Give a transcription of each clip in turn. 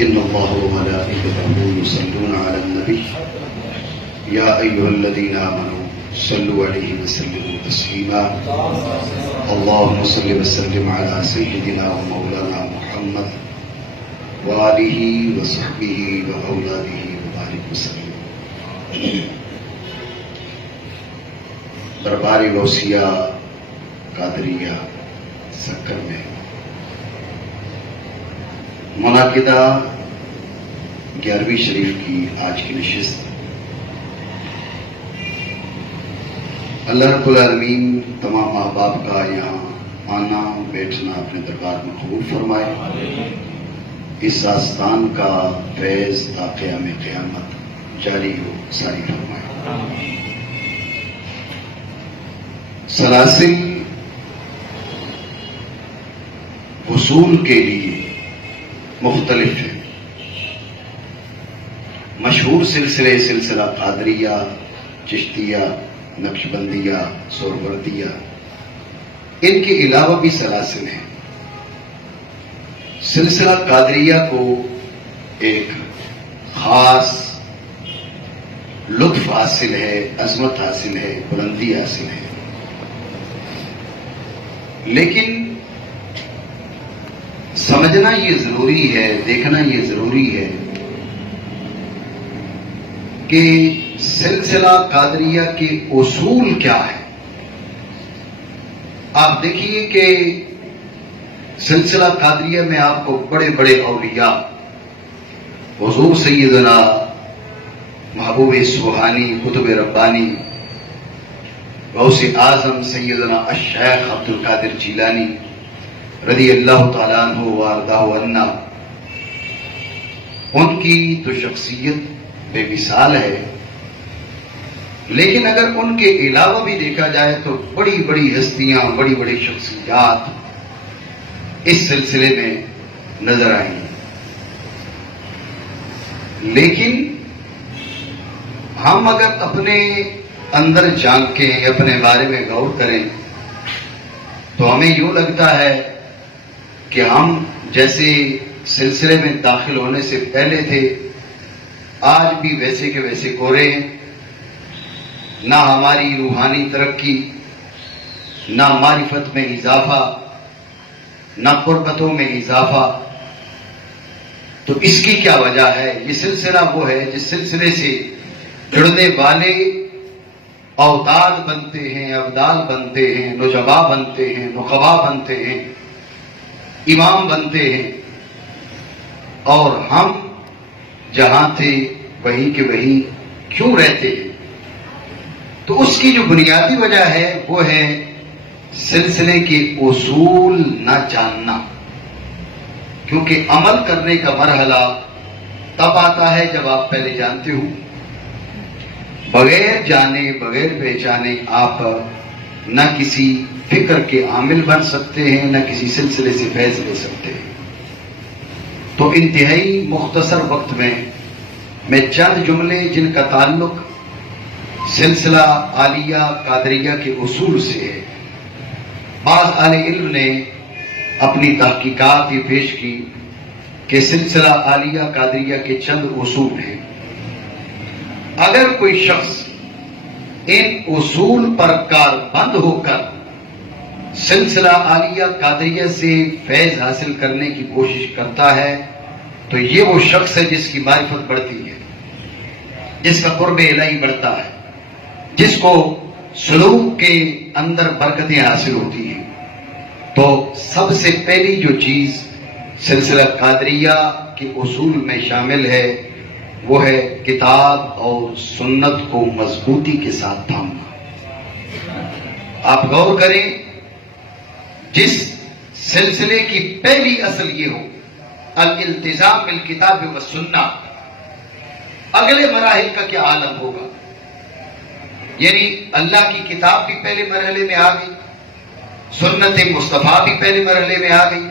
إن الله وملائكته يصلون على النبي يا أيها الذين آمنوا صلوا عليه وسلموا تسليما اللهم صل وسلم على سيدنا ومولانا محمد وآله وصحبه وأولاده وبارك وسلم. دربار غوثیہ قادریہ سکر میں منعقدہ 11ویں شریف کی آج کی نشست اللہ رب العالمین تمام احباب کا یہاں آنا بیٹھنا اپنے دربار میں قبول فرمائے. اس آستان کا فیض تا قیام قیامت جاری ہو ساری فرمائے. سلاسل وصول کے لیے مختلف ہیں. مشہور سلسلہ قادریہ، چشتیہ، نقشبندیہ، سہروردیہ، ان کے علاوہ بھی سلاسل ہیں. سلسلہ قادریہ کو ایک خاص لطف حاصل ہے، عظمت حاصل ہے، بلندی حاصل ہے. لیکن سمجھنا یہ ضروری ہے، دیکھنا یہ ضروری ہے کہ سلسلہ قادریہ کے اصول کیا ہے. آپ دیکھیے کہ سلسلہ قادریہ میں آپ کو بڑے بڑے اولیاء، حضور سیدنا محبوب سبحانی قطب ربانی غوث اعظم سیدنا الشیخ عبد القادر جیلانی رضی اللہ تعالیٰ عنہ وارضاہ عنا، ان کی تو شخصیت بے مثال ہے. لیکن اگر ان کے علاوہ بھی دیکھا جائے تو بڑی بڑی ہستیاں، بڑی بڑی شخصیات اس سلسلے میں نظر آئیں. لیکن ہم اگر اپنے اندر جھانکیں، اپنے بارے میں غور کریں تو ہمیں یوں لگتا ہے کہ ہم جیسے سلسلے میں داخل ہونے سے پہلے تھے آج بھی ویسے کے ویسے گورے ہیں. نہ ہماری روحانی ترقی، نہ معرفت میں اضافہ، نہ قربتوں میں اضافہ. تو اس کی کیا وجہ ہے؟ یہ سلسلہ وہ ہے جس سلسلے سے جڑنے والے اوتاد بنتے ہیں، ابدال بنتے ہیں، نجبا بنتے ہیں، نقبا بنتے ہیں، امام بنتے ہیں. اور ہم جہاں تھے وہیں کے وہیں کیوں رہتے ہیں؟ تو اس کی جو بنیادی وجہ ہے وہ ہے سلسلے کے اصول نہ جاننا. کیونکہ عمل کرنے کا مرحلہ تب آتا ہے جب آپ پہلے جانتے ہو. بغیر جانے، بغیر پہچانے آپ نہ کسی فکر کے عامل بن سکتے ہیں، نہ کسی سلسلے سے فیض لے سکتے ہیں. تو انتہائی مختصر وقت میں چند جملے جن کا تعلق سلسلہ عالیہ قادریہ کے اصول سے ہے. بعض اہل علم نے اپنی تحقیقات یہ پیش کی کہ سلسلہ عالیہ قادریہ کے چند اصول ہیں. اگر کوئی شخص ان اصول پر کاربند ہو کر سلسلہ عالیہ قادریہ سے فیض حاصل کرنے کی کوشش کرتا ہے تو یہ وہ شخص ہے جس کی معرفت بڑھتی ہے، جس کا قرب الہی بڑھتا ہے، جس کو سلوک کے اندر برکتیں حاصل ہوتی ہیں. تو سب سے پہلی جو چیز سلسلہ قادریہ کے اصول میں شامل ہے وہ ہے کتاب اور سنت کو مضبوطی کے ساتھ تھامنا. آپ غور کریں، جس سلسلے کی پہلی اصل یہ ہو الالتزام بالکتاب والسنہ، اگلے مراحل کا کیا عالم ہوگا. یعنی اللہ کی کتاب بھی پہلے مرحلے میں آ گئی، سنت مصطفیٰ بھی پہلے مرحلے میں آ گئی.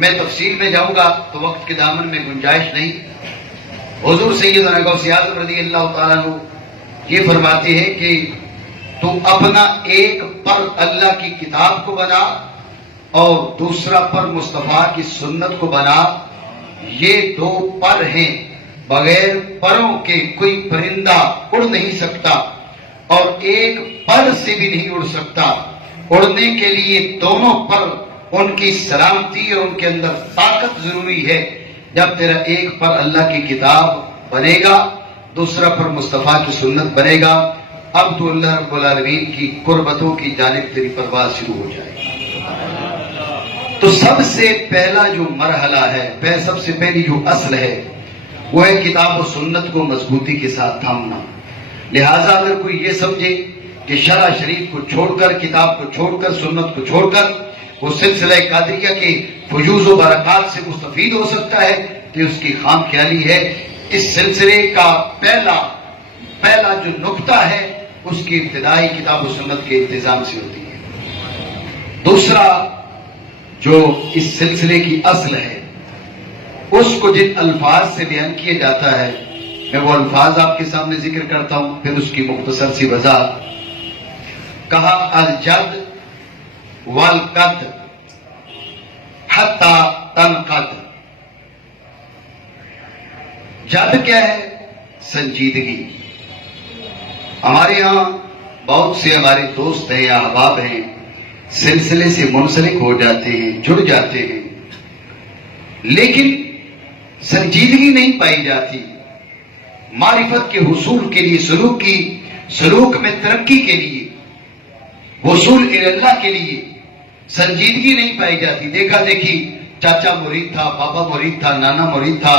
میں تفصیل میں جاؤں گا تو وقت کے دامن میں گنجائش نہیں. حضور سیدنا غوث اعظم رضی اللہ تعالیٰ عنہ یہ فرماتے ہیں کہ تو اپنا ایک پر اللہ کی کتاب کو بنا اور دوسرا پر مصطفیٰ کی سنت کو بنا، یہ دو پر ہیں، بغیر پروں کے کوئی پرندہ اڑ نہیں سکتا اور ایک پر سے بھی نہیں اڑ سکتا۔ اڑنے کے لیے دونوں پر ان کی سلامتی اور ان کے اندر طاقت ضروری ہے۔ جب تیرا ایک پر اللہ کی کتاب بنے گا، دوسرا پر مصطفیٰ کی سنت بنے گا، اب تو اللہ رب العالمین کی قربتوں کی جانب تیری پرواز شروع ہو جائے گی۔ تو سب سے پہلا جو مرحلہ ہے، سب سے پہلی جو اصل ہے، وہ ہے کتاب و سنت کو مضبوطی کے ساتھ تھامنا۔ لہٰذا اگر کوئی یہ سمجھے کہ شرع شریف کو چھوڑ کر، کتاب کو چھوڑ کر، سنت کو چھوڑ کر وہ سلسلہ قادریہ کے فیوز و برکات سے مستفید ہو سکتا ہے، تو اس کی خام خیالی ہے۔ اس سلسلے کا پہلا جو نقطہ ہے، اس کی ابتدائی کتاب و سنت کے انتظام سے ہوتی ہے۔ دوسرا جو اس سلسلے کی اصل ہے، اس کو جن الفاظ سے بیان کیا جاتا ہے، میں وہ الفاظ آپ کے سامنے ذکر کرتا ہوں، پھر اس کی مختصر سی وضاحت۔ کہا الجد والقد حتی تنقد۔ جد کیا ہے؟ سنجیدگی۔ ہمارے ہاں بہت سے ہمارے دوست ہیں یا احباب ہیں، سلسلے سے منسلک ہو جاتے ہیں، جڑ جاتے ہیں، لیکن سنجیدگی نہیں پائی جاتی۔ معرفت کے حصول کے لیے، سلوک میں ترقی کے لیے، وصول اللہ کے لیے سنجیدگی نہیں پائی جاتی۔ دیکھا دیکھی، چاچا مرید تھا، بابا مرید تھا، نانا مرید تھا،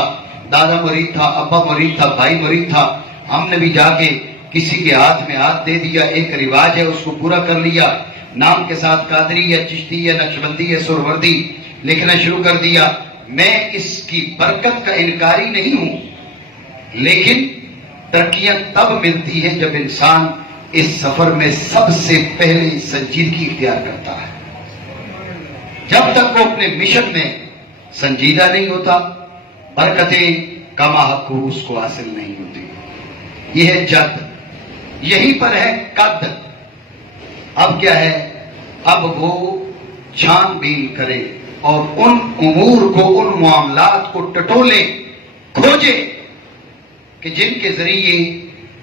دادا مرید تھا، ابا مرید تھا، بھائی مرید تھا، ہم نے بھی جا کے کسی کے ہاتھ میں ہاتھ دے دیا، ایک رواج ہے اس کو پورا کر لیا، نام کے ساتھ قادری یا چشتی یا نقشبندی یا سہروردی لکھنا شروع کر دیا۔ میں اس کی برکت کا انکاری نہیں ہوں، لیکن ترقیاں تب ملتی ہے جب انسان اس سفر میں سب سے پہلے سنجیدگی اختیار کرتا ہے۔ جب تک وہ اپنے مشن میں سنجیدہ نہیں ہوتا، برکتیں کما حق اس کو حاصل نہیں ہوتی۔ یہ ہے جد۔ یہیں پر ہے قد۔ اب کیا ہے؟ اب وہ چھان بین کرے اور ان امور کو، ان معاملات کو ٹٹولے، کھوجے کہ جن کے ذریعے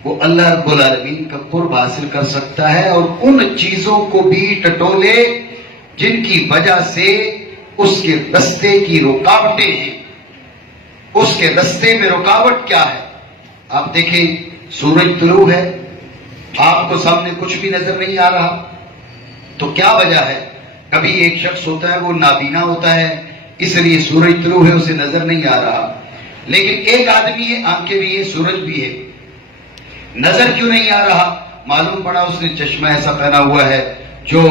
وہ اللہ رب العالمین کا قرب حاصل کر سکتا ہے، اور ان چیزوں کو بھی ٹٹولے جن کی وجہ سے اس کے رستے کی رکاوٹیں ہیں۔ اس کے رستے میں رکاوٹ کیا ہے؟ آپ دیکھیں، سورج طلوع ہے، آپ کو سامنے کچھ بھی نظر نہیں آ رہا، تو کیا وجہ ہے؟ کبھی ایک شخص ہوتا ہے وہ نابینا ہوتا ہے، اس لیے سورج طلوع ہے، اسے نظر نہیں آ رہا، لیکن ایک آدمی ہے، آنکھیں بھی ہے، سورج بھی ہے، نظر کیوں نہیں آ رہا؟ معلوم پڑا اس نے چشمہ ایسا پہنا ہوا ہے جو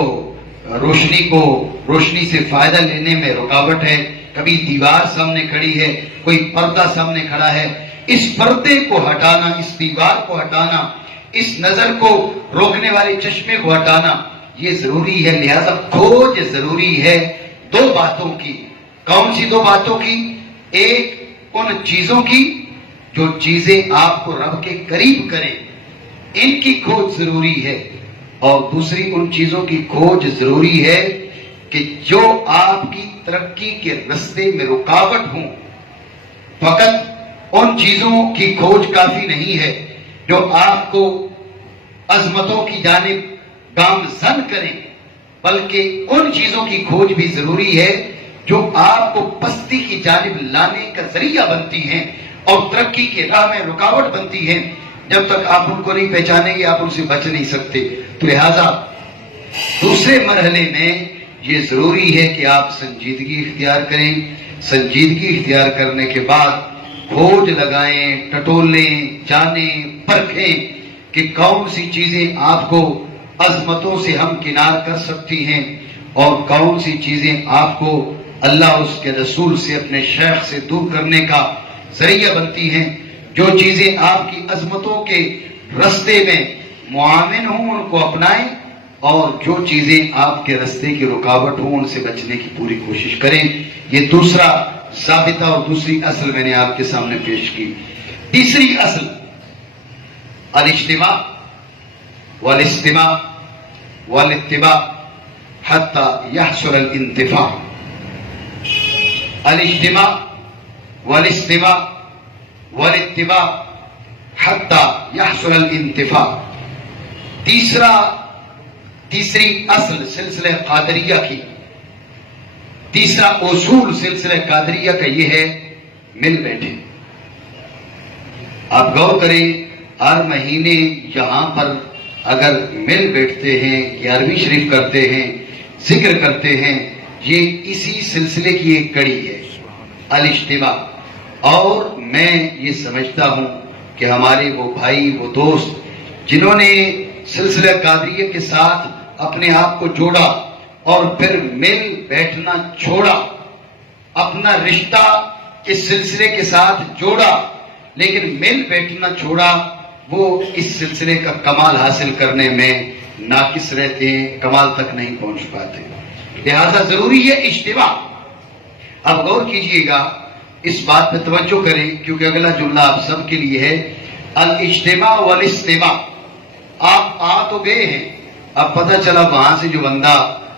روشنی سے فائدہ لینے میں رکاوٹ ہے۔ کبھی دیوار سامنے کھڑی ہے، کوئی پردہ سامنے کھڑا ہے، اس پردے کو ہٹانا، اس دیوار کو ہٹانا، اس نظر کو روکنے والے چشمے کو ہٹانا، یہ ضروری ہے۔ لہذا کھوج ضروری ہے دو باتوں کی۔ کون سی دو باتوں کی؟ ایک ان چیزوں کی جو چیزیں آپ کو رب کے قریب کریں، ان کی کھوج ضروری ہے، اور دوسری ان چیزوں کی کھوج ضروری ہے کہ جو آپ کی ترقی کے رستے میں رکاوٹ ہوں۔ فقط ان چیزوں کی کھوج کافی نہیں ہے جو آپ کو عظمتوں کی جانب گامزن کریں، بلکہ ان چیزوں کی کھوج بھی ضروری ہے جو آپ کو پستی کی جانب لانے کا ذریعہ بنتی ہیں اور ترقی کے راہ میں رکاوٹ بنتی ہیں۔ جب تک آپ ان کو نہیں پہچانیں گے، آپ ان سے بچ نہیں سکتے۔ تو لہذا دوسرے مرحلے میں یہ ضروری ہے کہ آپ سنجیدگی اختیار کریں۔ سنجیدگی اختیار کرنے کے بعد کھوج لگائیں، ٹٹولیں، جانیں، پرکھیں کہ کون سی چیزیں آپ کو عظمتوں سے ہمکنار کر سکتی ہیں اور کون سی چیزیں آپ کو اللہ اس کے رسول سے، اپنے شیخ سے دور کرنے کا ذریعہ بنتی ہیں۔ جو چیزیں آپ کی عظمتوں کے رستے میں معاون ہوں، ان کو اپنائیں، اور جو چیزیں آپ کے رستے کی رکاوٹ ہوں، ان سے بچنے کی پوری کوشش کریں۔ یہ دوسرا ثابتہ اور دوسری اصل میں نے آپ کے سامنے پیش کی۔ تیسری اصل، الاجتماع والاستماع والاتباع حتی یحصل الانتفاع۔ الاجتماع والاستماع والاتباع حتی یحصل الانتفاع. تیسری اصل سلسلہ قادریہ کی، تیسرا اصول سلسلہ قادریہ کا یہ ہے مل بیٹھے. آپ غور کریں، ہر مہینے یہاں پر اگر مل بیٹھتے ہیں، 11ویں شریف کرتے ہیں، ذکر کرتے ہیں، یہ اسی سلسلے کی ایک کڑی ہے، الاجتماع. اور میں یہ سمجھتا ہوں کہ ہمارے وہ بھائی، وہ دوست جنہوں نے سلسلہ قادریہ کے ساتھ اپنے آپ کو جوڑا اور پھر مل بیٹھنا چھوڑا، اپنا رشتہ اس سلسلے کے ساتھ جوڑا لیکن مل بیٹھنا چھوڑا، وہ اس سلسلے کا کمال حاصل کرنے میں ناقص رہتے ہیں، کمال تک نہیں پہنچ پاتے. لہذا ضروری ہے اجتماع. اب غور کیجئے گا، اس بات پہ توجہ کریں کیونکہ اگلا جملہ آپ سب کے لیے ہے، الاجتماع والاستماع. آپ آ تو گئے ہیں، اب پتہ چلا وہاں سے جو بندہ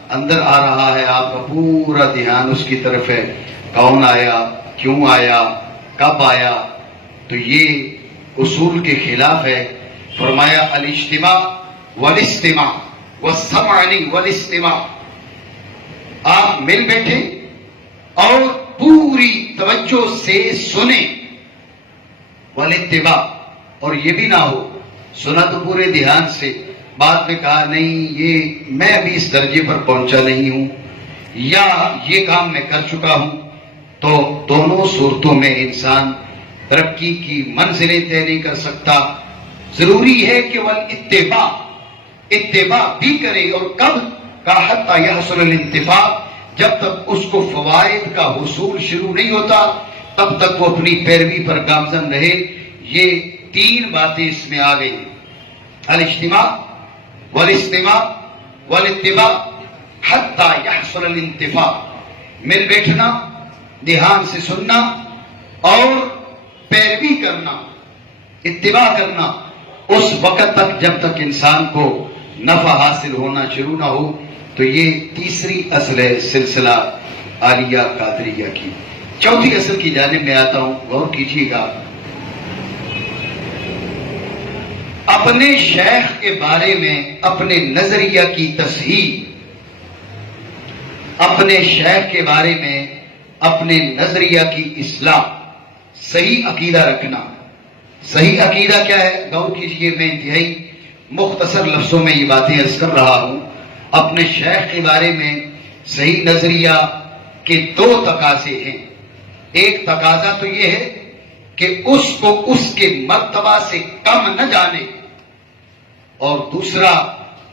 اندر آ رہا ہے آپ کا پورا دھیان اس کی طرف ہے، کون آیا، کیوں آیا، کب آیا، تو یہ اصول کے خلاف ہے. فرمایا الاجتماع والاستماع والسمع والاستماع. آپ مل بیٹھے اور پوری توجہ سے سنیں. والاتباع، اور یہ بھی نہ ہو سنا تو پورے دھیان سے، بعد میں کہا نہیں یہ میں ابھی اس درجے پر پہنچا نہیں ہوں یا یہ کام میں کر چکا ہوں. تو دونوں صورتوں میں انسان ترقی کی منزلیں طے نہیں کر سکتا. ضروری ہے کہ وہ اتباع بھی کرے. اور کب کا حتی یحصل الانتفاع، جب تک اس کو فوائد کا حصول شروع نہیں ہوتا تب تک وہ اپنی پیروی پر گامزن رہے. یہ 3 باتیں اس میں آ گئی، الاجتماع والاستماع والاتباع حتی یحصل الانتفاع. مل بیٹھنا، دھیان سے سننا اور پیروی کرنا، اتباع کرنا اس وقت تک جب تک انسان کو نفع حاصل ہونا شروع نہ ہو. تو یہ تیسری اصل ہے سلسلہ عالیہ قادریہ کی. چوتھی اصل کی جانب میں آتا ہوں، غور کیجیے گا. اپنے شیخ کے بارے میں اپنے نظریہ کی تصحیح، اپنے شیخ کے بارے میں اپنے نظریہ کی اصلاح، صحیح عقیدہ رکھنا. صحیح عقیدہ کیا ہے؟ غور کیجئے، میں انتہائی مختصر لفظوں میں یہ باتیں عرض کر رہا ہوں. اپنے شیخ کے بارے میں صحیح نظریہ کے 2 تقاضے ہیں. ایک تقاضا تو یہ ہے کہ اس کو اس کے مرتبہ سے کم نہ جانے، اور دوسرا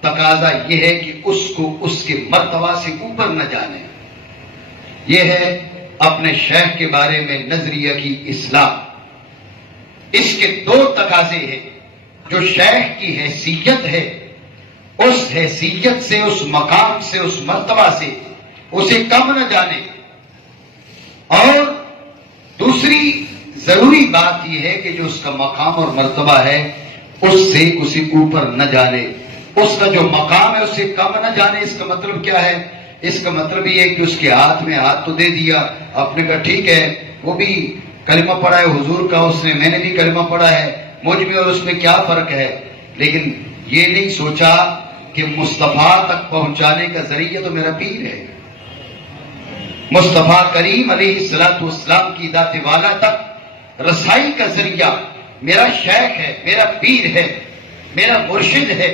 تقاضا یہ ہے کہ اس کو اس کے مرتبہ سے اوپر نہ جانے. یہ ہے اپنے شیخ کے بارے میں نظریہ کی اصلاح. اس کے 2 تقاضے ہیں. جو شیخ کی حیثیت ہے، اس حیثیت سے، اس مقام سے، اس مرتبہ سے اسے کم نہ جانے. اور دوسری ضروری بات یہ ہے کہ جو اس کا مقام اور مرتبہ ہے اس سے اسے اوپر نہ جانے. اس کا جو مقام ہے اسے کم نہ جانے. اس کا مطلب کیا ہے؟ اس کا مطلب یہ ہے کہ اس کے ہاتھ میں ہاتھ تو دے دیا، آپ نے کہا ٹھیک ہے، وہ بھی کلمہ پڑھا ہے حضور کا، اس نے، میں نے بھی کلمہ پڑھا ہے، مجھ میں اور اس میں کیا فرق ہے؟ لیکن یہ نہیں سوچا کہ مصطفیٰ تک پہنچانے کا ذریعہ تو میرا پیر ہے. مصطفیٰ کریم علیہ السلام کی ذات والا تک رسائی کا ذریعہ میرا شیخ ہے، میرا پیر ہے، میرا مرشد ہے.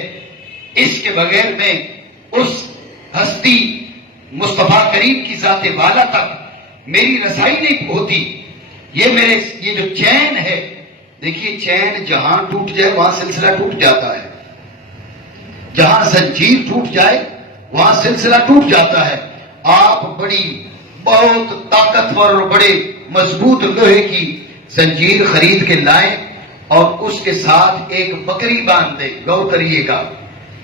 اس کے بغیر میں اس ہستی مصطفیٰ کریم کی ذات والا تک میری رسائی نہیں ہوتی. یہ جو چین ہے، دیکھیے چین جہاں ٹوٹ جائے وہاں سلسلہ ٹوٹ جاتا ہے. جہاں زنجیر ٹوٹ جائے وہاں سلسلہ ٹوٹ جاتا ہے. آپ بہت طاقتور اور بڑے مضبوط لوہے کی زنجیر خرید کے لائیں اور اس کے ساتھ ایک بکری باندھ دے، غور کریے گا،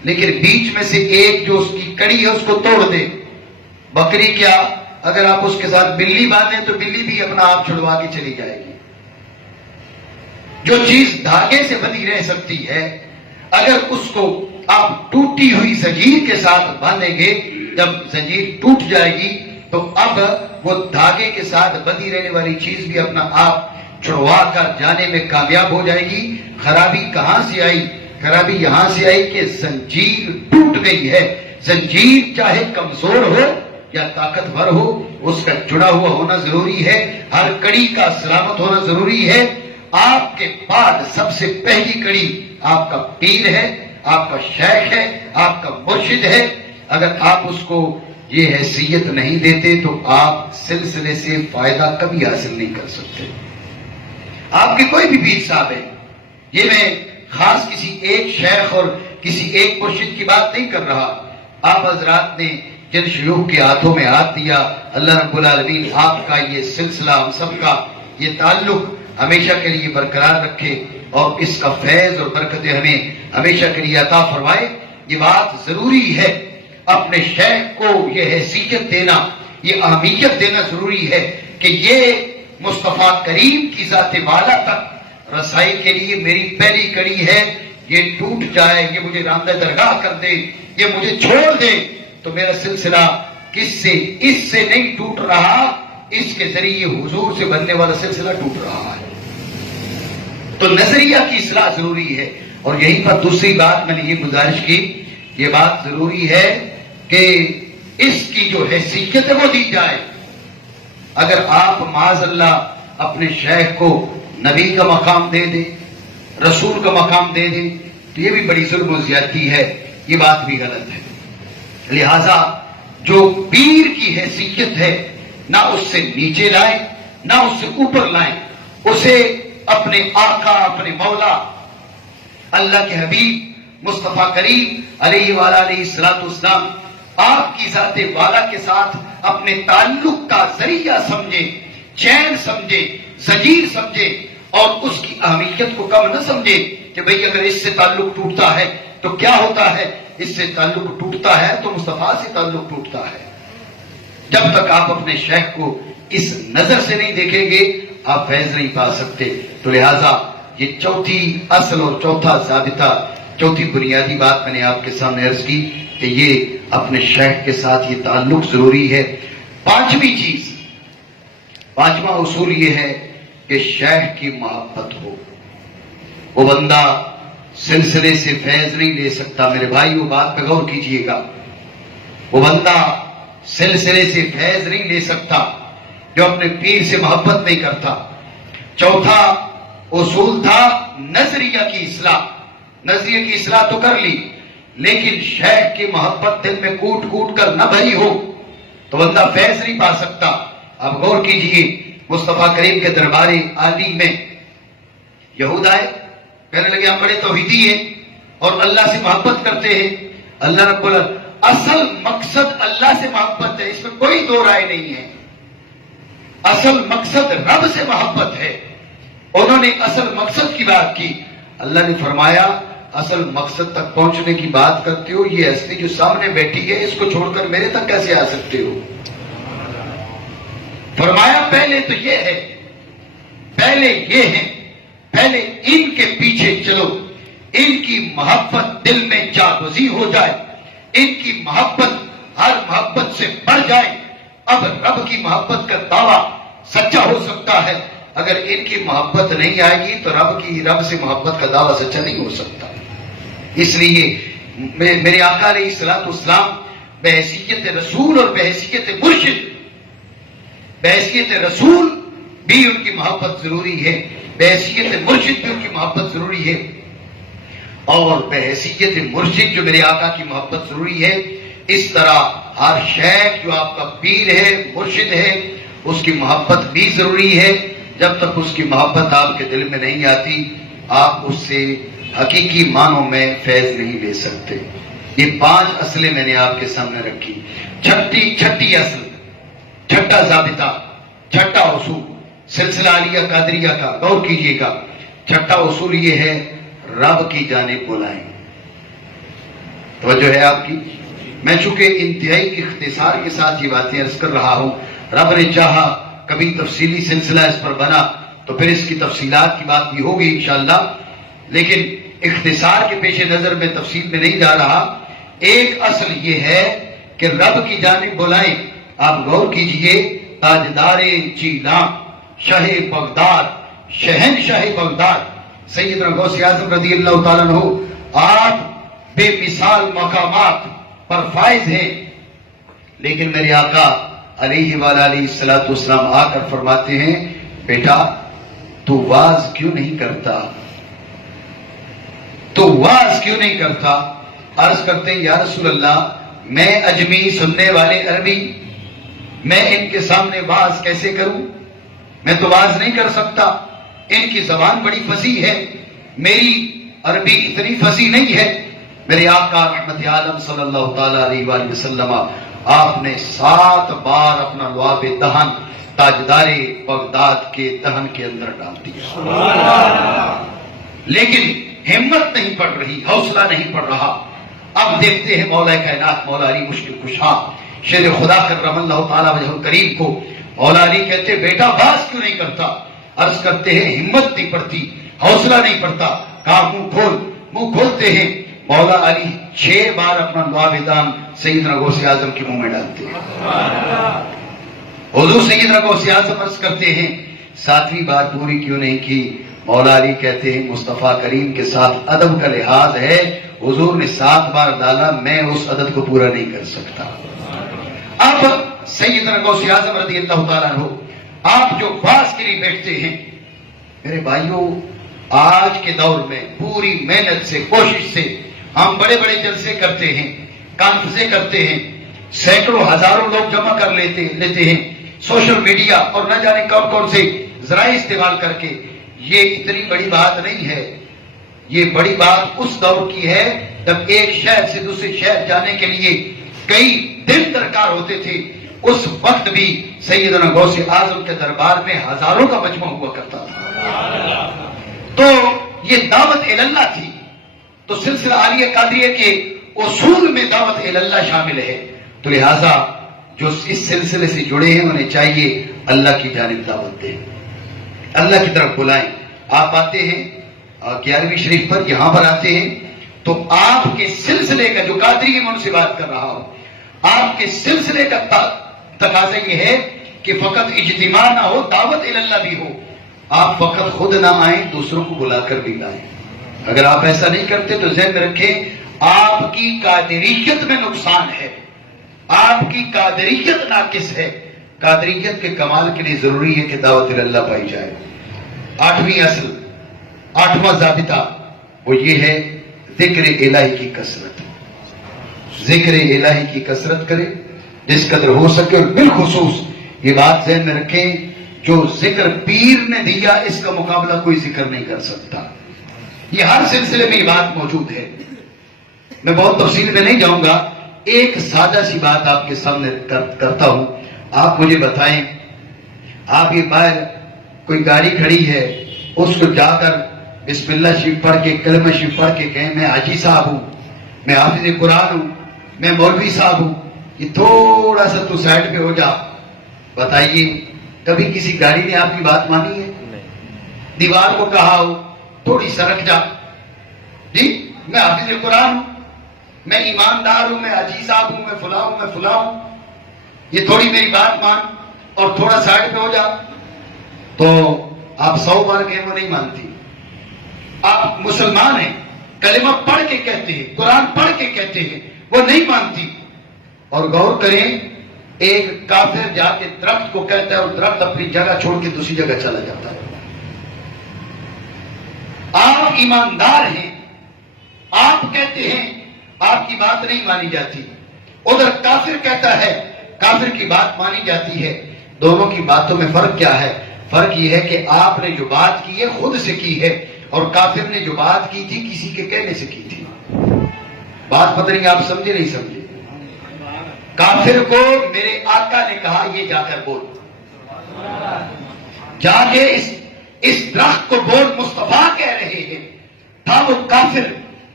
لیکن بیچ میں سے ایک جو اس کی کڑی ہے اس کو توڑ دے. بکری کیا، اگر آپ اس کے ساتھ بلی باندھیں تو بلی بھی اپنا آپ چھڑوا کے چلی جائے گی. جو چیز دھاگے سے بندھی رہ سکتی ہے، اگر اس کو آپ ٹوٹی ہوئی زنجیر کے ساتھ باندھیں گے، جب زنجیر ٹوٹ جائے گی تو اب وہ دھاگے کے ساتھ بندھی رہنے والی چیز بھی اپنا آپ چھڑوا کر جانے میں کامیاب ہو جائے گی۔ خرابی کہاں سے آئی؟ خرابی یہاں سے آئی کہ زنجیر ٹوٹ گئی ہے۔ زنجیر چاہے کمزور ہو یا طاقتور ہو، اس کا جڑا ہوا ہونا ضروری ہے، ہر کڑی کا سلامت ہونا ضروری ہے۔ آپ کے بعد سب سے پہلی کڑی آپ کا پیر ہے، آپ کا شیخ ہے، آپ کا مرشد ہے۔ اگر آپ اس کو یہ حیثیت نہیں دیتے تو آپ سلسلے سے فائدہ کبھی حاصل نہیں کر سکتے۔ آپ کے کوئی بھی پیر صاحب ہے، یہ میں خاص کسی ایک شیخ اور کسی ایک مرشد کی بات نہیں کر رہا۔ آپ حضرات نے جن شیوخ کے ہاتھوں میں ہاتھ دیا، اللہ رب العالمین آپ کا یہ سلسلہ، ہم سب کا یہ تعلق ہمیشہ کے لیے برقرار رکھے اور اس کا فیض اور برکتیں ہمیں ہمیشہ کے لیے عطا فرمائے۔ یہ بات ضروری ہے، اپنے شیخ کو یہ حیثیت دینا، یہ اہمیت دینا ضروری ہے کہ یہ مصطفیٰ کریم کی ذات والا تک رسائی کے لیے میری پہلی کڑی ہے۔ یہ ٹوٹ جائے، یہ مجھے راندہ درگاہ کر دے، یہ مجھے چھوڑ دے تو میرا سلسلہ کس سے؟ اس سے نہیں ٹوٹ رہا، اس کے ذریعے حضور سے بننے والا سلسلہ ٹوٹ رہا ہے۔ تو نظریہ کی اصلاح ضروری ہے۔ اور یہیں پر دوسری بات میں نے یہ گزارش کی، یہ بات ضروری ہے کہ اس کی جو حیثیت ہے وہ دی جائے۔ اگر آپ معاذ اللہ اپنے شیخ کو نبی کا مقام دے دیں، رسول کا مقام دے دیں تو یہ بھی بڑی ظلم و زیادتی ہے، یہ بات بھی غلط ہے۔ لہذا جو پیر کی حیثیت ہے نہ اس سے نیچے لائیں نہ اس سے اوپر لائیں، اسے اپنے آقا، اپنے مولا اللہ کے حبیب مصطفیٰ کریم علیہ وآلہ الصلوۃ والسلام آپ کی ذات والا کے ساتھ اپنے تعلق کا ذریعہ سمجھے، چین سمجھے، زنجیر سمجھے اور اس کی اہمیت کو کم نہ سمجھے کہ بھئی اگر اس سے تعلق ٹوٹتا ہے تو کیا ہوتا ہے، اس سے تعلق ٹوٹتا ہے تو مصطفیٰ سے تعلق ٹوٹتا ہے۔ جب تک آپ اپنے شیخ کو اس نظر سے نہیں دیکھیں گے آپ فیض نہیں پا سکتے۔ تو لہٰذا یہ چوتھی اصل اور چوتھا ضابطہ، چوتھی بنیادی بات میں نے آپ کے سامنے عرض کی کہ یہ اپنے شیخ کے ساتھ یہ تعلق ضروری ہے۔ پانچویں چیز، پانچواں اصول یہ ہے کہ شیخ کی محبت ہو۔ وہ بندہ سلسلے سے فیض نہیں لے سکتا، میرے بھائی وہ بات پہ غور کیجئے گا، وہ بندہ سلسلے سے فیض نہیں لے سکتا جو اپنے پیر سے محبت نہیں کرتا۔ چوتھا اصول تھا نظریہ کی اصلاح۔ نظریہ کی اصلاح تو کر لی، لیکن شیخ کی محبت دل میں کوٹ کوٹ کر نہ بھری ہو تو بندہ فیض نہیں پا سکتا۔ اب غور کیجئے، مصطفیٰ کریم کے دربار عالی میں یہود آئے، کہنے لگے ہم بڑے توحیدی ہیں اور اللہ سے محبت کرتے ہیں۔ اللہ رب العالمین اصل مقصد اللہ سے محبت ہے، اس میں کوئی دو رائے نہیں ہے۔ اصل مقصد رب سے محبت ہے۔ انہوں نے اصل مقصد کی بات کی، اللہ نے فرمایا اصل مقصد تک پہنچنے کی بات کرتے ہو، یہ ہستی جو سامنے بیٹھی ہے اس کو چھوڑ کر میرے تک کیسے آ سکتے ہو؟ فرمایا پہلے تو یہ ہے، پہلے یہ ہے، پہلے ان کے پیچھے چلو، ان کی محبت دل میں جاگزی ہو جائے، ان کی محبت ہر محبت سے بڑھ جائے۔ اب رب کی محبت کا دعویٰ سچا ہو سکتا ہے، اگر ان کی محبت نہیں آئے گی تو رب سے محبت کا دعویٰ سچا نہیں ہو سکتا۔ اس لیے میرے آقا علیہ الصلوۃ والسلام بحیثیت رسول اور بحیثیت مرشد، بحیثیت رسول بھی ان کی محبت ضروری ہے، بحیثیت مرشد بھی ان کی محبت ضروری ہے، اور بحیثیت مرشد جو میرے آقا کی محبت ضروری ہے، اس طرح ہر شیخ جو آپ کا پیر ہے، مرشد ہے، اس کی محبت بھی ضروری ہے۔ جب تک اس کی محبت آپ کے دل میں نہیں آتی آپ اس سے حقیقی معنوں میں فیض نہیں لے سکتے۔ یہ 5 اصلیں میں نے آپ کے سامنے رکھی۔ چھٹی اصل، چھٹا ضابطہ، چھٹا اصول سلسلہ عالیہ قادریہ کا، غور کیجئے گا۔ چھٹا اصول یہ ہے رب کی جانب بلائیں۔ توجہ ہے آپ کی؟ میں چونکہ انتہائی اختصار کے ساتھ یہ باتیں عرض کر رہا ہوں، رب نے چاہا کبھی تفصیلی سلسلہ اس پر بنا تو پھر اس کی تفصیلات کی بات بھی ہوگی انشاءاللہ، لیکن اختصار کے پیش نظر میں تفصیل میں نہیں جا رہا۔ ایک اصل یہ ہے کہ رب کی جانب بلائیں، آپ غور کیجئے، تاجدار جیلان، شاہ بغداد، شہنشاہ بغداد سیدنا غوث اعظم رضی اللہ تعالیٰ عنہ، آپ بے مثال مقامات پر فائز ہیں، لیکن میرے آقا علیہ وآلہ السلام آ کر فرماتے ہیں، بیٹا تو واز کیوں نہیں کرتا، تو واز کیوں نہیں کرتا؟ عرض کرتے ہیں، یا رسول اللہ، میں اجمی، سننے والے عربی، میں ان کے سامنے واز کیسے کروں؟ میں تو واز نہیں کر سکتا، ان کی زبان بڑی فصیح ہے، میری عربی اتنی فصیح نہیں ہے۔ میرے آقا رحمت عالم صلی اللہ تعالی علیہ وآلہ وسلم، آپ نے 7 بار اپنا لعاب دہن تاجدار بغداد کے دہن کے اندر ڈال دیا، لیکن ہمت نہیں پڑ رہی، حوصلہ نہیں پڑ رہا۔ اب دیکھتے ہیں مولا کائنات، مولا علی مشکل کشا، شیر خدا کرم اللہ تعالیٰ وجہ کریم کو مولا علی کہتے، بیٹا باز کیوں نہیں کرتا؟ عرض کرتے ہیں، ہمت نہیں پڑتی، حوصلہ نہیں پڑتا۔ کہا منہ کھول، منہ کھولتے ہیں، مولا علی 6 بار اپنا لعاب دہن سیدنا غوث اعظم کے منہ میں ڈالتے ہیں۔ حضور سیدنا غوث اعظم عرض کرتے ہیں، 7ویں بار پوری کیوں نہیں کی؟ مولا علی کہتے ہیں، مصطفیٰ کریم کے ساتھ ادب کا لحاظ ہے، حضور نے 7 بار ڈالا، میں اس عدد کو پورا نہیں کر سکتا۔ اب سیدنا غوث اعظم رضی اللہ تعالیٰ عنہ، آپ جو باز کے لیے بیٹھتے ہیں، میرے بھائیوں، آج کے دور میں پوری محنت سے، کوشش سے ہم بڑے بڑے جلسے کرتے ہیں، کانفرنسیں کرتے ہیں، سینکڑوں ہزاروں لوگ جمع کر لیتے ہیں، سوشل میڈیا اور نہ جانے کون کون سے ذرائع استعمال کر کے۔ یہ اتنی بڑی بات نہیں ہے، یہ بڑی بات اس دور کی ہے جب ایک شہر سے دوسرے شہر جانے کے لیے کئی دن درکار ہوتے تھے۔ اس وقت بھی سیدنا غوث اعظم کے دربار میں ہزاروں کا مجمع ہوا کرتا تھا۔ تو یہ دعوت اللہ تھی، تو سلسلہ عالیہ قادریہ کے اصول میں دعوت اللہ شامل ہے، تو لہذا جو اس سلسلے سے جڑے ہیں انہیں چاہیے اللہ کی جانب دعوت دیں، اللہ کی طرف بلائیں۔ آپ آتے ہیں 11ویں شریف پر، یہاں پر آتے ہیں تو آپ کے سلسلے کا، جو قادری کی میں ان سے بات کر رہا ہوں، آپ کے سلسلے کا تقاضا یہ ہے کہ فقط اجتماع نہ ہو، دعوت اللہ بھی ہو۔ آپ فقط خود نہ آئیں، دوسروں کو بلا کر بھی لائیں۔ اگر آپ ایسا نہیں کرتے تو ذہن میں رکھیں، آپ کی قادریت میں نقصان ہے، آپ کی قادریت ناقص ہے۔ قادریت کے کمال کے لیے ضروری ہے کہ دعوت اللہ پائی جائے۔ 8ویں اصل، 8واں ضابطہ وہ یہ ہے، ذکر الہی کی کثرت۔ ذکر الہی کی کثرت کرے جس قدر ہو سکے، اور بالخصوص یہ بات ذہن میں رکھیں، جو ذکر پیر نے دیا اس کا مقابلہ کوئی ذکر نہیں کر سکتا۔ یہ ہر سلسلے میں یہ بات موجود ہے، میں بہت تفصیل میں نہیں جاؤں گا، ایک سادہ سی بات آپ کے سامنے کرتا ہوں۔ آپ مجھے بتائیں، آپ یہ باہر کوئی گاڑی کھڑی ہے، اس کو جا کر بسم اللہ شریف پڑھ کے، کلمہ شریف پڑھ کے کہیں میں حاجی صاحب ہوں، میں حافظ قرآن ہوں، میں مولوی صاحب ہوں، یہ تھوڑا سا تو سائڈ پہ ہو جا۔ بتائیے کبھی کسی گاڑی نے آپ کی بات مانی ہے؟ دیوار کو کہا ہو تھوڑی سرک جا، جی میں حافظ قرآن ہوں، میں ایماندار ہوں، میں حاجی صاحب ہوں، میں فلاں ہوں، میں فلاں ہوں، یہ تھوڑی میری بات مان اور تھوڑا سائڈ پہ ہو جا۔ تو آپ 100 بار کہیں وہ نہیں مانتی۔ آپ مسلمان ہیں، کلمہ پڑھ کے کہتے ہیں، قرآن پڑھ کے کہتے ہیں، وہ نہیں مانتی۔ اور غور کریں، ایک کافر جا کے درخت کو کہتا ہے اور درخت اپنی جگہ چھوڑ کے دوسری جگہ چلا جاتا ہے۔ آپ ایماندار ہیں، آپ کہتے ہیں آپ کی بات نہیں مانی جاتی، ادھر کافر کہتا ہے کافر کی بات مانی جاتی ہے۔ دونوں کی باتوں میں فرق کیا ہے؟ فرق یہ ہے کہ آپ نے جو بات کی ہے خود سے کی ہے، اور کافر نے جو بات کی تھی کسی کے کہنے سے کی تھی۔ بات پتہ نہیں آپ سمجھے نہیں سمجھے؟ کافر کو میرے آقا نے کہا یہ جا کر بول، جا کے اس درخت کو بول، مصطفیٰ کہہ رہے ہیں۔ تھا وہ کافر،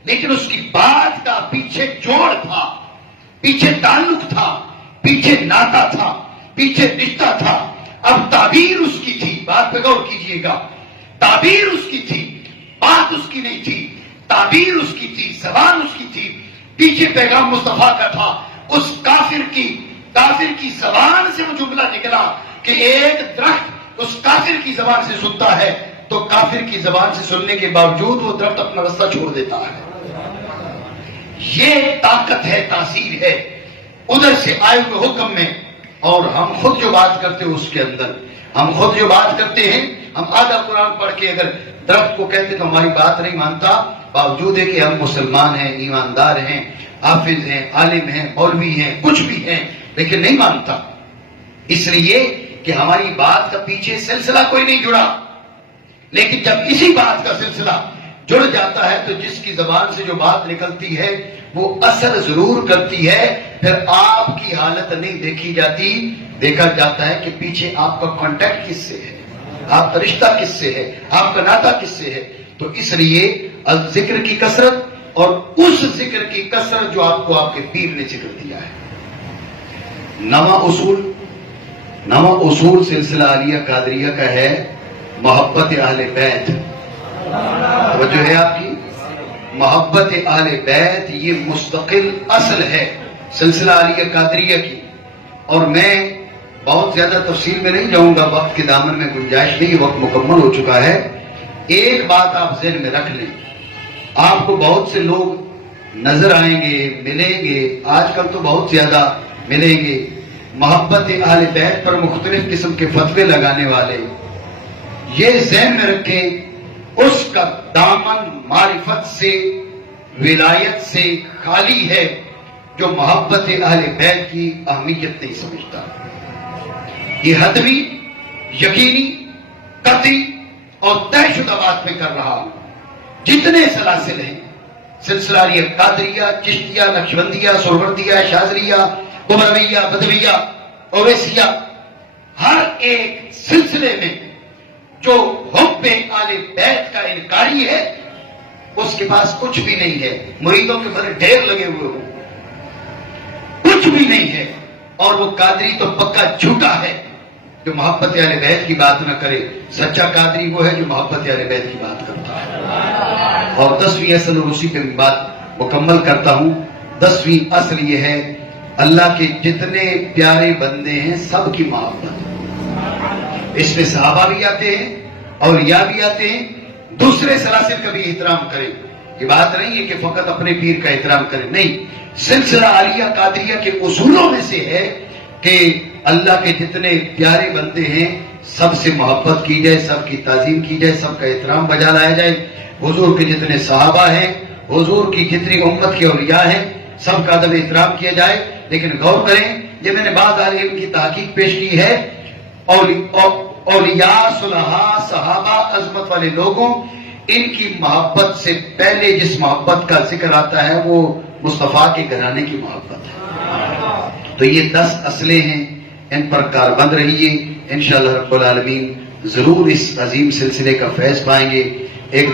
لیکن اس کی بات کا پیچھے جوڑ تھا، پیچھے تعلق تھا، پیچھے ناتا تھا، پیچھے رشتہ تھا۔ اب تعبیر اس کی تھی، بات پہ غور کیجئے گا، تعبیر اس کی تھی، بات اس کی نہیں تھی، تعبیر اس کی تھی، زبان اس کی تھی، پیچھے پیغام مصطفیٰ کا تھا۔ اس کافر کی کافر کی زبان سے وہ جملہ نکلا کہ ایک درخت اس کافر کی زبان سے سنتا ہے تو کافر کی زبان سے سننے کے باوجود وہ درخت اپنا رستہ چھوڑ دیتا ہے. یہ طاقت ہے، تاثیر ہے ادھر سے آئے ہوئے حکم میں. اور ہم خود جو بات کرتے ہیں اس کے اندر، ہم خود جو بات کرتے ہیں، ہم آدھا قرآن پڑھ کے اگر درخت کو کہتے تو ہماری بات نہیں مانتا، باوجود ہے کہ ہم مسلمان ہیں، ایماندار ہیں، حافظ ہیں، عالم ہیں، مولوی ہیں، کچھ بھی ہیں، لیکن نہیں مانتا. اس لیے کہ ہماری بات کا پیچھے سلسلہ کوئی نہیں جڑا. لیکن جب اسی بات کا سلسلہ جڑ جاتا ہے تو جس کی زبان سے جو بات نکلتی ہے وہ اثر ضرور کرتی ہے. پھر آپ کی حالت نہیں دیکھی جاتی، دیکھا جاتا ہے کہ پیچھے آپ کا کانٹیکٹ کس سے ہے، آپ کا رشتہ کس سے ہے، آپ کا ناطہ کس سے ہے. تو اس لیے ذکر کی کثرت اور اس ذکر کی کثرت جو آپ کو آپ کے پیر نے ذکر دیا ہے. نواں اصول سلسلہ عالیہ قادریہ کا ہے محبت اہل بیت. توجہ ہے آپ کی؟ محبت اہل بیت یہ مستقل اصل ہے سلسلہ عالیہ قادریہ کی. اور میں بہت زیادہ تفصیل میں نہیں جاؤں گا، وقت کے دامن میں گنجائش نہیں، وقت مکمل ہو چکا ہے. ایک بات آپ ذہن میں رکھ لیں، آپ کو بہت سے لوگ نظر آئیں گے، ملیں گے، آج کل تو بہت زیادہ ملیں گے، محبت اہل بیت پر مختلف قسم کے فتوے لگانے والے. یہ ذہن میں رکھیں اس کا دامن معرفت سے، ولایت سے خالی ہے جو محبت اہل بیت کی اہمیت نہیں سمجھتا. یہ حتمی، یقینی، قطعی اور طے شدہ بات میں کر رہا ہوں. جتنے سلاسل ہیں، سلسلہ عالیہ قادریہ، چشتیہ، نقشبندیہ، سہروردیہ، شاذلیہ، قمرویہ، بدویہ، اویسیہ، ہر ایک سلسلے میں جو حب آل بیت کا انکاری ہے اس کے پاس کچھ بھی نہیں ہے. مریدوں کے بڑے ڈھیر لگے ہوئے ہوں، کچھ بھی نہیں ہے. اور وہ قادری تو پکا جھوٹا ہے جو محبت اہل بیت کی بات نہ کرے. سچا قادری وہ ہے جو محبت اہل بیت کی بات کرتا ہے. اور 10ویں اصل اور اسی پہ بات مکمل کرتا ہوں. 10ویں اصل یہ ہے اللہ کے جتنے پیارے بندے ہیں سب کی محبت. اس میں صحابہ بھی آتے ہیں، اولیاء بھی آتے ہیں، دوسرے سلاسل کا بھی احترام کریں. یہ بات نہیں ہے کہ فقط اپنے پیر کا احترام کریں، نہیں. سلسلہ عالیہ قادریہ کے اصولوں میں سے ہے کہ اللہ کے جتنے پیارے بندے ہیں سب سے محبت کی جائے، سب کی تعظیم کی جائے، سب کا احترام بجا لایا جائے. حضور کے جتنے صحابہ ہیں، حضور کی جتنی امت کے اولیاء ہیں، سب کا ادب احترام کیا جائے. لیکن غور کریں، یہ میں نے بعض اہل علم کی تحقیق پیش کی ہے، اولیاء، صلحاء، صحابہ، عظمت والے لوگوں، ان کی محبت سے پہلے جس محبت کا ذکر آتا ہے وہ مصطفیٰ کے گھرانے کی محبت ہے. تو یہ 10 اصلیں ہیں، ان پر کاربند رہیے. انشاءاللہ رب العالمین ضرور اس عظیم سلسلے کا فیض پائیں گے. ایک